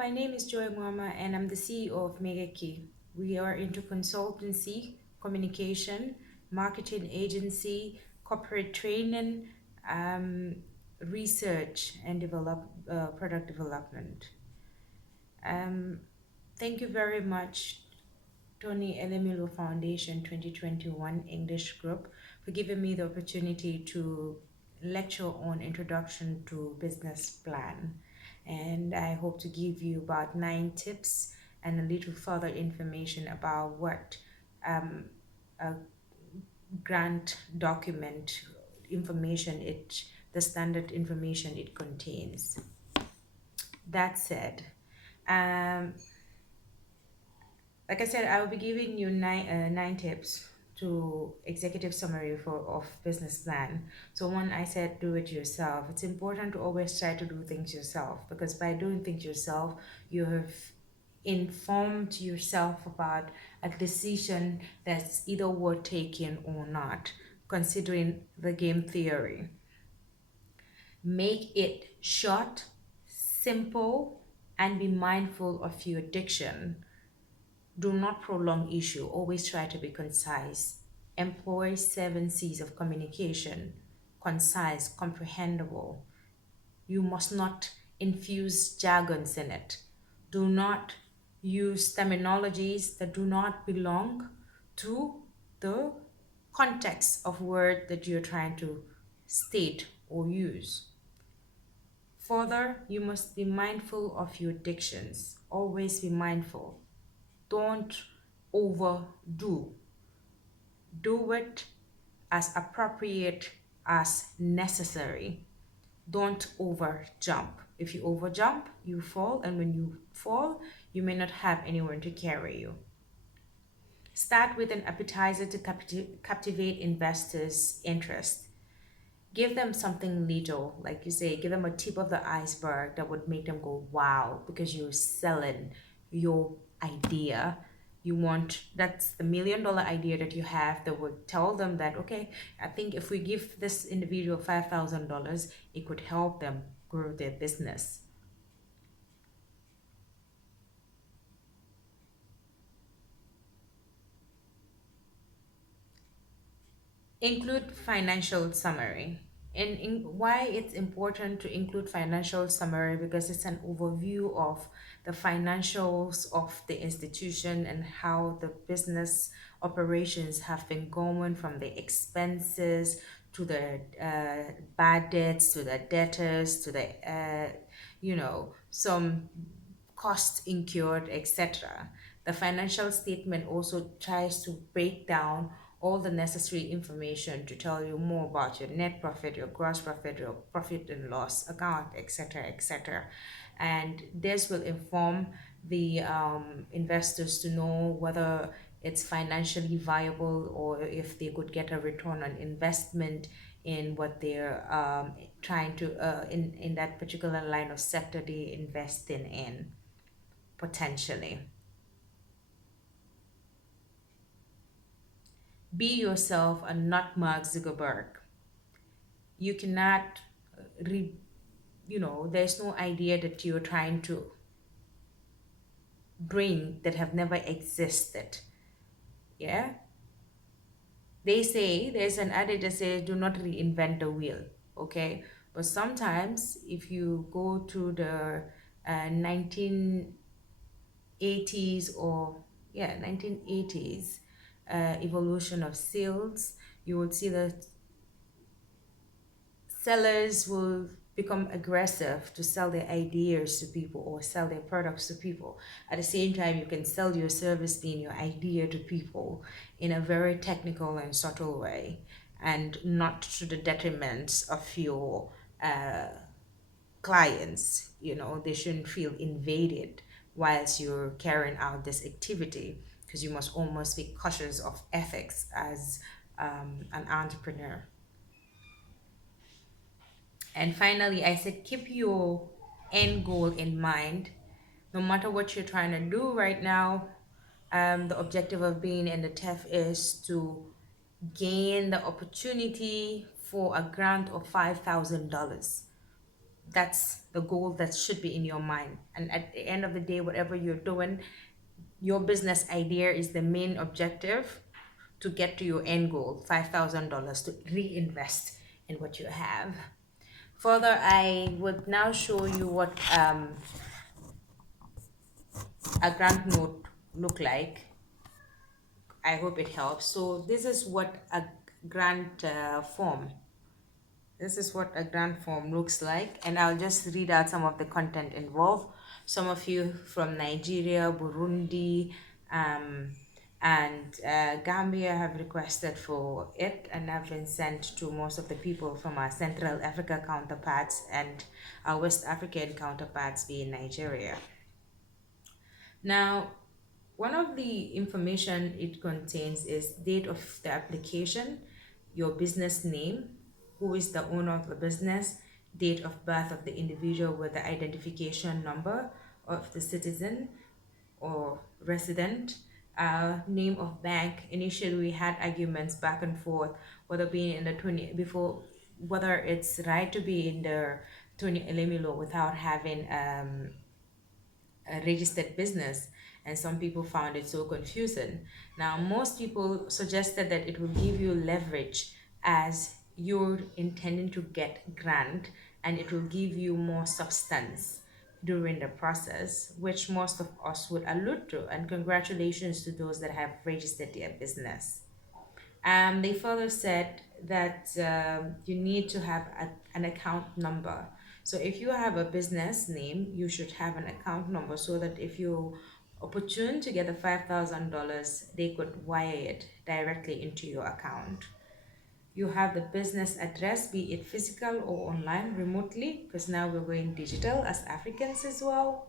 my name is Joy Mwama and I'm the CEO of Megaki. We are into consultancy, communication, marketing agency, corporate training, um, research, and product development. Um, Thank you very much, Tony Elemilo Foundation 2021 English Group, for giving me the opportunity to lecture on Introduction to Business Plan. And I hope to give you about 9 tips and a little further information about what um, a grant document information the standard information it contains. That said, um, like I said, I will be giving you 9 tips to executive summary of business plan. So one, I said do it yourself. It's important to always try to do things yourself, because by doing things yourself, you have informed yourself about a decision that's either worth taking or not, considering the game theory. Make it short, simple, and be mindful of your diction. Do not prolong issue. Always try to be concise. Employ 7 C's of communication. Concise, comprehensible. You must not infuse jargons in it. Do not use terminologies that do not belong to the context of word that you're trying to state or use. Further, you must be mindful of your dictions. Always be mindful. Don't overdo. Do it as appropriate as necessary. Don't over jump. If you over jump, you fall, and when you fall, you may not have anyone to carry you. Start with an appetizer to captivate investors' interest. Give them something little, like you say, give them a tip of the iceberg that would make them go wow, because you're selling your idea. That's the $1 million idea that you have, that would tell them that, okay, I think if we give this individual $5,000, it could help them grow their business. Include financial summary. And why it's important to include financial summary, because it's an overview of the financials of the institution and how the business operations have been going, from the expenses to the bad debts, to the debtors, to the some costs incurred, etc. The financial statement also tries to break down all the necessary information to tell you more about your net profit, your gross profit, your profit and loss account, etc., etc. And this will inform the investors to know whether it's financially viable, or if they could get a return on investment in what they're trying to in that particular line of sector they investing in, potentially. Be yourself and not Mark Zuckerberg. You cannot re, there's no idea that you're trying to bring that have never existed. Yeah, they say there's an adage that says do not reinvent the wheel. Okay, but sometimes if you go to the 1980s, or 1980s evolution of sales, you would see that sellers will become aggressive to sell their ideas to people or sell their products to people. At the same time, you can sell your service, being your idea, to people in a very technical and subtle way, and not to the detriment of your clients. They shouldn't feel invaded whilst you're carrying out this activity, because you must almost be cautious of ethics as an entrepreneur. And finally, I said keep your end goal in mind. No matter what you're trying to do right now, the objective of being in the TEF is to gain the opportunity for a grant of $5,000. That's the goal that should be in your mind. And at the end of the day, whatever you're doing, your business idea is the main objective to get to your end goal, $5,000 to reinvest in what you have. Further, I would now show you what a grant note look like. I hope it helps. So this is what a grant form. This is what a grant form looks like, and I'll just read out some of the content involved. Some of you from Nigeria, Burundi, um, and Gambia have requested for it, and have been sent to most of the people from our Central Africa counterparts and our West African counterparts being Nigeria. Now, one of the information it contains is date of the application, your business name, who is the owner of the business, date of birth of the individual with the identification number of the citizen or resident, name of bank. Initially, we had arguments back and forth whether being in the 20 before whether it's right to be in the 20 LME law without having a registered business, and some people found it so confusing. Now most people suggested that it will give you leverage as you're intending to get grant, and it will give you more substance during the process, which most of us would allude to, and congratulations to those that have registered their business. They further said that you need to have an account number. So if you have a business name, you should have an account number so that if you opportune to get the $5,000, they could wire it directly into your account. You have the business address, be it physical or online remotely, because now we're going digital as Africans as well.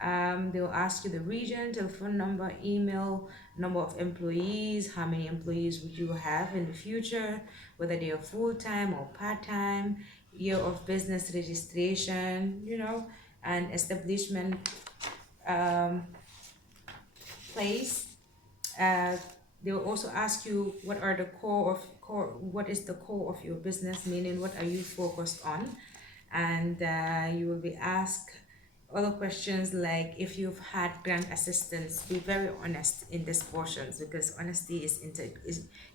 They'll ask you the region, telephone number, email, number of employees, how many employees would you have in the future, whether they are full-time or part-time, year of business registration, and establishment um, place. Uh, they will also ask you what is the core of your business, meaning what are you focused on, and you will be asked other questions like if you've had grant assistance. Be very honest in these portions because honesty is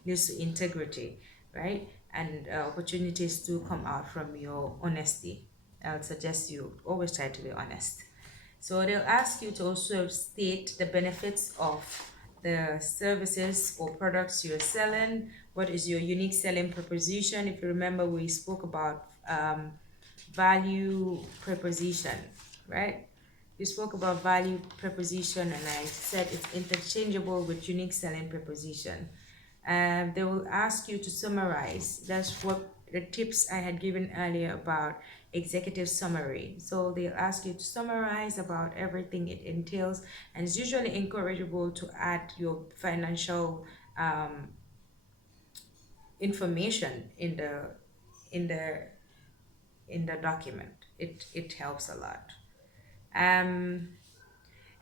leads to integrity, right? And opportunities do come out from your honesty. I would suggest you always try to be honest. So they'll ask you to also state the benefits of the services or products you're selling. What is your unique selling proposition? If you remember, we spoke about value proposition, right? We spoke about value proposition, and I said it's interchangeable with unique selling proposition. They will ask you to summarize. That's what the tips I had given earlier about executive summary. So they'll ask you to summarize about everything it entails, and it's usually encourageable to add your financial information in the in the document. It helps a lot. Um,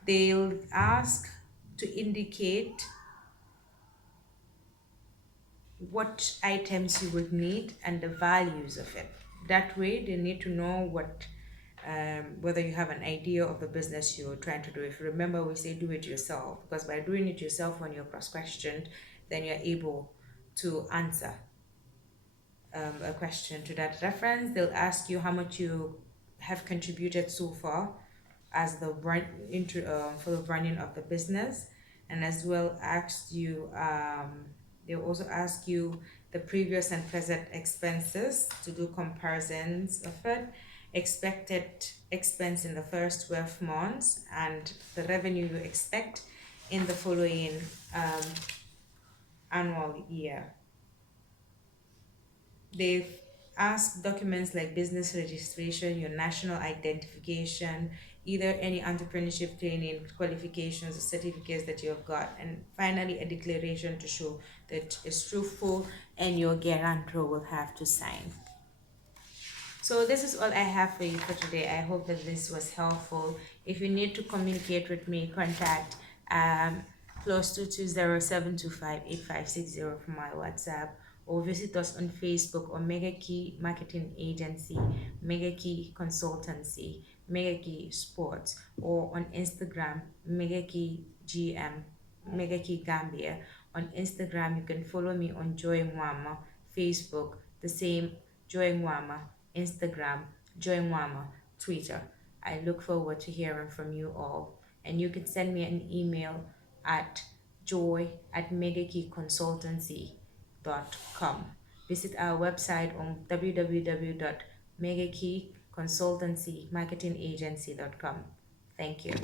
they'll ask to indicate what items you would need and the values of it. That way, they need to know whether you have an idea of the business you're trying to do. If you remember, we say do it yourself, because by doing it yourself when you're cross-questioned, then you're able to answer a question to that reference. They'll ask you how much you have contributed so far as the for the running of the business, and as well ask you they'll also ask you the previous and present expenses to do comparisons of it, expected expense in the first 12 months, and the revenue you expect in the following annual year. They've asked documents like business registration, your national identification, either any entrepreneurship training, qualifications, or certificates that you have got, and finally a declaration to show that it's truthful and your guarantor will have to sign. So this is all I have for you for today. I hope that this was helpful. If you need to communicate with me, contact +220 725 8560 for my WhatsApp, or visit us on Facebook or Mega Key Marketing Agency, Mega Key Consultancy, Mega Key Sports, or on Instagram, Mega Key GM, Mega Key Gambia. On Instagram, you can follow me on Joy Mwama, Facebook, the same Joy Mwama, Instagram, Joy Mwama, Twitter. I look forward to hearing from you all. And you can send me an email at joy@megakeyconsultancy.com. Visit our website on www.megakeyconsultancymarketingagency.com. Thank you.